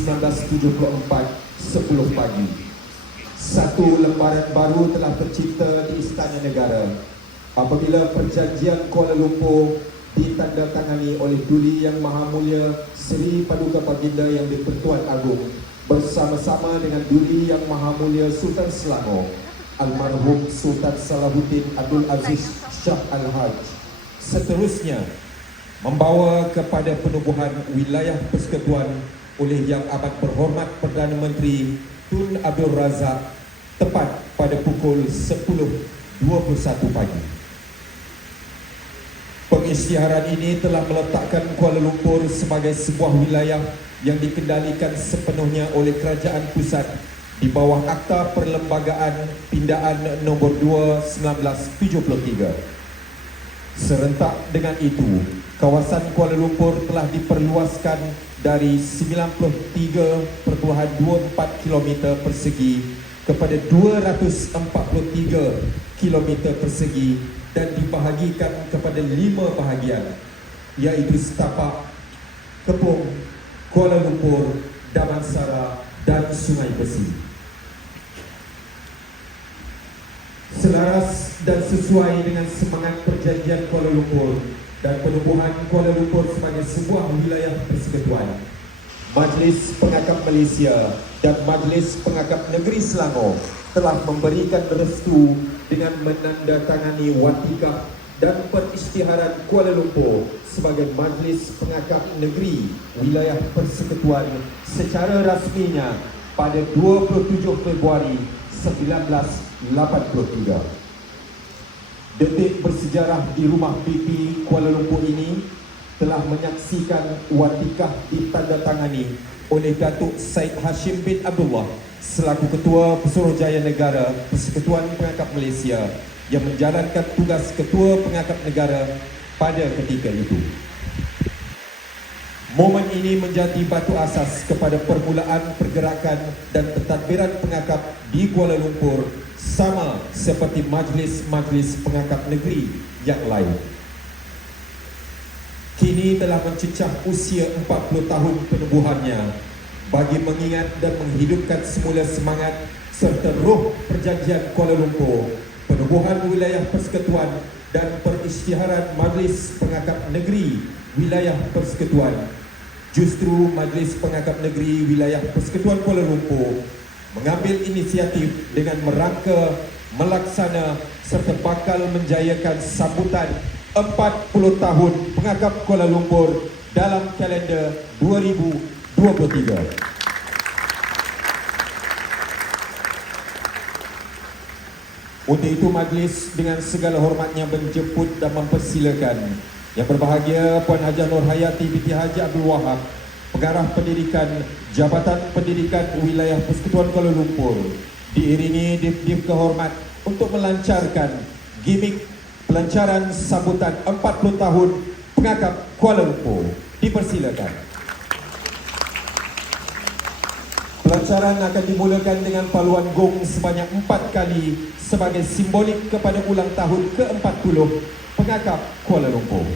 1974, 10 pagi. Satu lembaran baru telah tercipta di Istana Negara apabila Perjanjian Kuala Lumpur ditandatangani oleh Duli Yang Maha Mulia Seri Paduka Baginda Yang di-Pertuan Agong bersama-sama dengan Duli Yang Maha Mulia Sultan Selangor Almarhum Sultan Salahuddin Abdul Aziz Shah Al-Haj. Seterusnya membawa kepada penubuhan wilayah persekutuan oleh Yang Amat Berhormat Perdana Menteri Tun Abdul Razak tepat pada pukul 10.21 pagi. Pengisytiharan ini telah meletakkan Kuala Lumpur sebagai sebuah wilayah yang dikendalikan sepenuhnya oleh Kerajaan Pusat di bawah Akta Perlembagaan Pindaan Nombor 2 1973. Serentak dengan itu, kawasan Kuala Lumpur telah diperluaskan dari 93.24 km persegi kepada 243 km persegi dan dibahagikan kepada 5 bahagian, iaitu Setapak, Kepung, Kuala Lumpur, Damansara dan Sungai Besi. Selaras dan sesuai dengan semangat Perjanjian Kuala Lumpur dan penubuhan Kuala Lumpur sebagai sebuah wilayah persekutuan, Majlis Pengakap Malaysia dan Majlis Pengakap Negeri Selangor telah memberikan restu dengan menandatangani watikah dan perisytiharan Kuala Lumpur sebagai Majlis Pengakap Negeri Wilayah Persekutuan secara rasminya pada 27 Februari 1983. Detik bersejarah di Rumah BP Kuala Lumpur ini telah menyaksikan watikah ditandatangani oleh Datuk Syed Hashim bin Abdullah selaku Ketua Pesuruhjaya Negara Persekutuan Pengangkap Malaysia yang menjalankan tugas Ketua Pengangkap Negara pada ketika itu. Momen ini menjadi batu asas kepada permulaan pergerakan dan pentadbiran pengangkap di Kuala Lumpur sama seperti majlis-majlis pengangkap negeri yang lain. Kini telah mencecah usia 40 tahun penubuhannya bagi mengingat dan menghidupkan semula semangat serta roh Perjanjian Kuala Lumpur, penubuhan wilayah persekutuan dan perisytiharan Majlis Pengangkap Negeri Wilayah Persekutuan. Justru Majlis Pengangkap Negeri Wilayah Persekutuan Kuala Lumpur mengambil inisiatif dengan merangka, melaksana serta bakal menjayakan sambutan 40 tahun Pengangkap Kuala Lumpur dalam kalender 2023. Untuk itu majlis dengan segala hormatnya menjemput dan mempersilakan Yang Berbahagia Puan Hajah Nur Hayati binti Haji Abdul Wahab, Pengarah Pendidikan Jabatan Pendidikan Wilayah Persekutuan Kuala Lumpur, diiringi Div-Div Kehormat untuk melancarkan gimik pelancaran sambutan 40 tahun Pengangkap Kuala Lumpur. Dipersilakan. Pelancaran akan dimulakan dengan paluan gong sebanyak 4 kali sebagai simbolik kepada ulang tahun ke-40 Pengangkap Kuala Lumpur.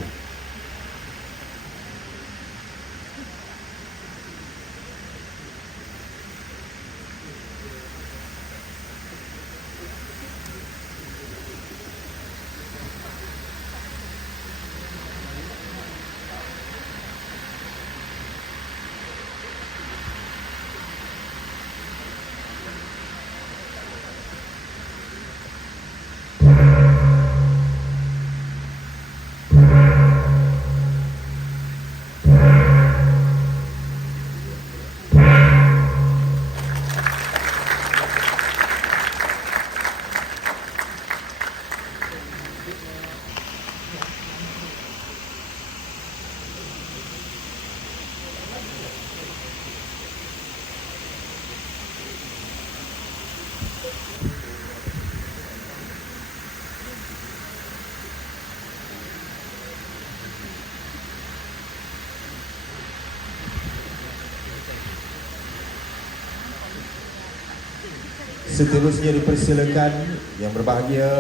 Seterusnya dipersilakan Yang Berbahagia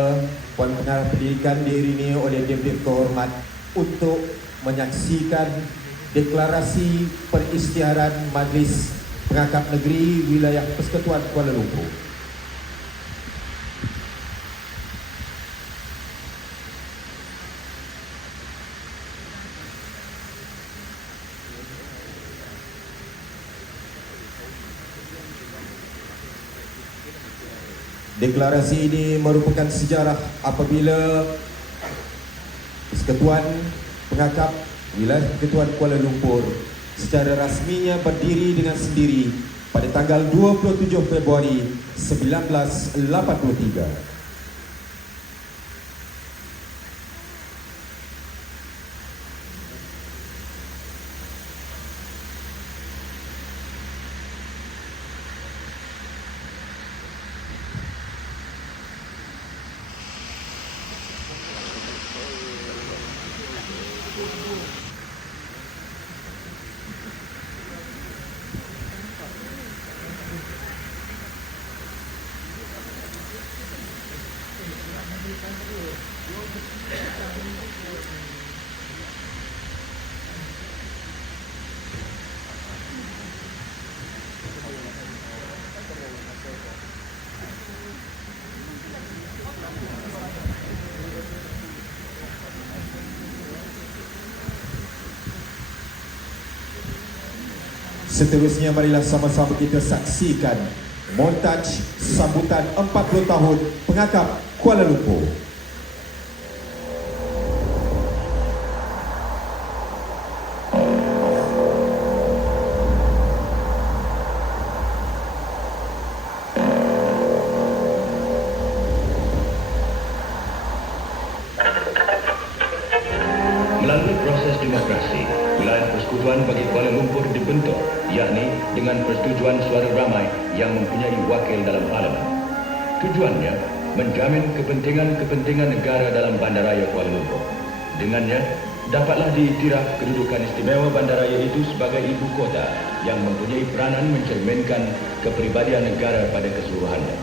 Puan Pengarah Pendidikan diiringi oleh Div-Div Kehormat untuk menyaksikan deklarasi perisytiharan Majlis Pengangkat Negeri Wilayah Persekutuan Kuala Lumpur. Deklarasi ini merupakan sejarah apabila Persekutuan Pengangkat Wilayah Persekutuan Kuala Lumpur secara rasminya berdiri dengan sendiri pada tanggal 27 Februari 1983. Seterusnya marilah sama-sama kita saksikan montaj sambutan 40 tahun Pengangkat Kuala Lumpur. Melalui proses demokrasi, Wilayah Persekutuan bagi Kuala Lumpur dibentuk, yakni dengan persetujuan suara ramai yang mempunyai wakil dalam parlimen. Tujuannya menjamin kepentingan negara dalam bandaraya Kuala Lumpur. Dengannya dapatlah diiktiraf kedudukan istimewa bandaraya itu sebagai ibu kota yang mempunyai peranan mencerminkan kepribadian negara pada keseluruhannya.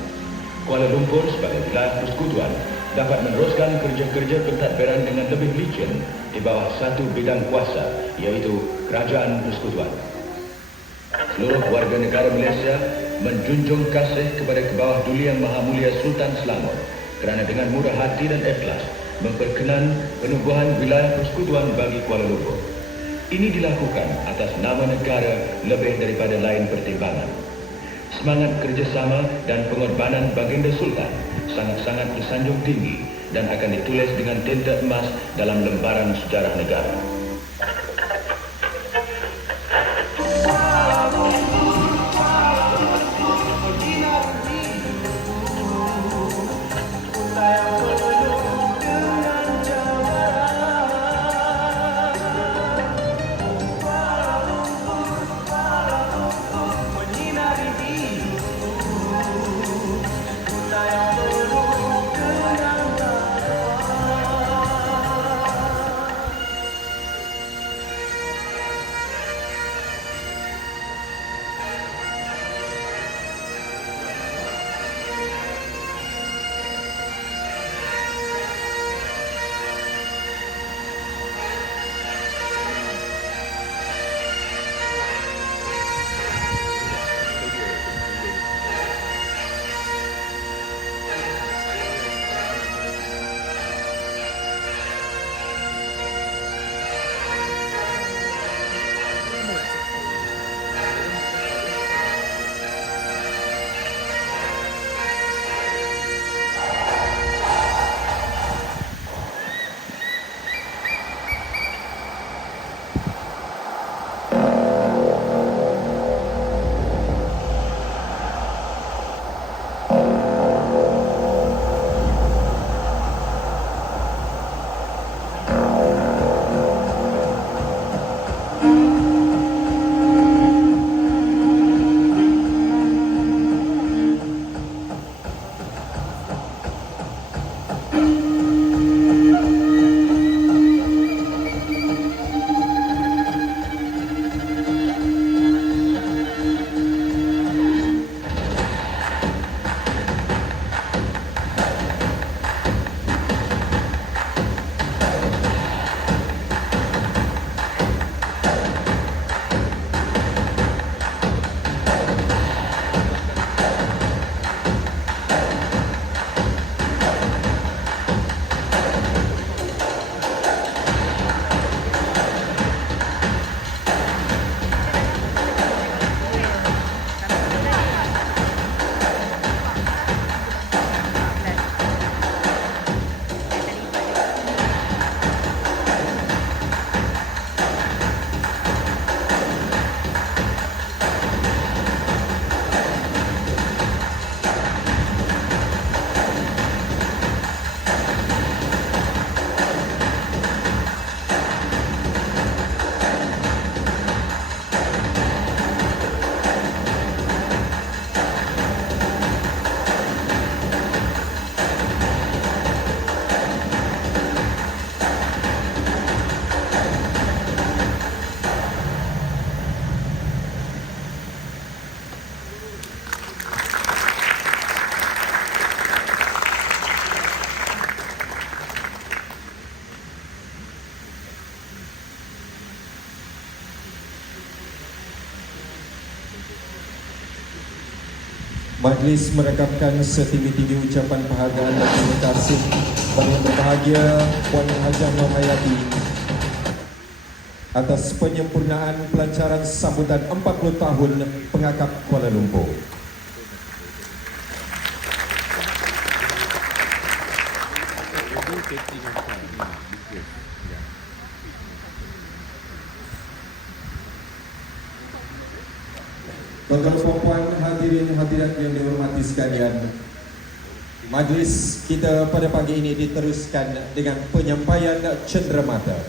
Kuala Lumpur sebagai wilayah persekutuan dapat meneruskan kerja-kerja pentadbiran dengan lebih licin di bawah satu bidang kuasa, iaitu Kerajaan Persekutuan. Seluruh warga negara Malaysia menjunjung kasih kepada Kebawah Duli Yang Maha Mulia Sultan Selangor kerana dengan murah hati dan ikhlas memperkenan penubuhan wilayah persekutuan bagi Kuala Lumpur. Ini dilakukan atas nama negara lebih daripada lain pertimbangan. Semangat kerjasama dan pengorbanan Baginda Sultan sangat-sangat disanjung tinggi dan akan ditulis dengan tinta emas dalam lembaran sejarah negara. Majlis merekamkan setinggi-tinggi ucapan penghargaan dan terima kasih kepada yang berbahagia Puan Hajah Nur Hayati atas penyempurnaan pelancaran sambutan 40 tahun Pengakap Kuala Lumpur. Tuan-tuan dan puan, hadirin hadirat yang dihormati sekalian, majlis kita pada pagi ini diteruskan dengan penyampaian cenderamata.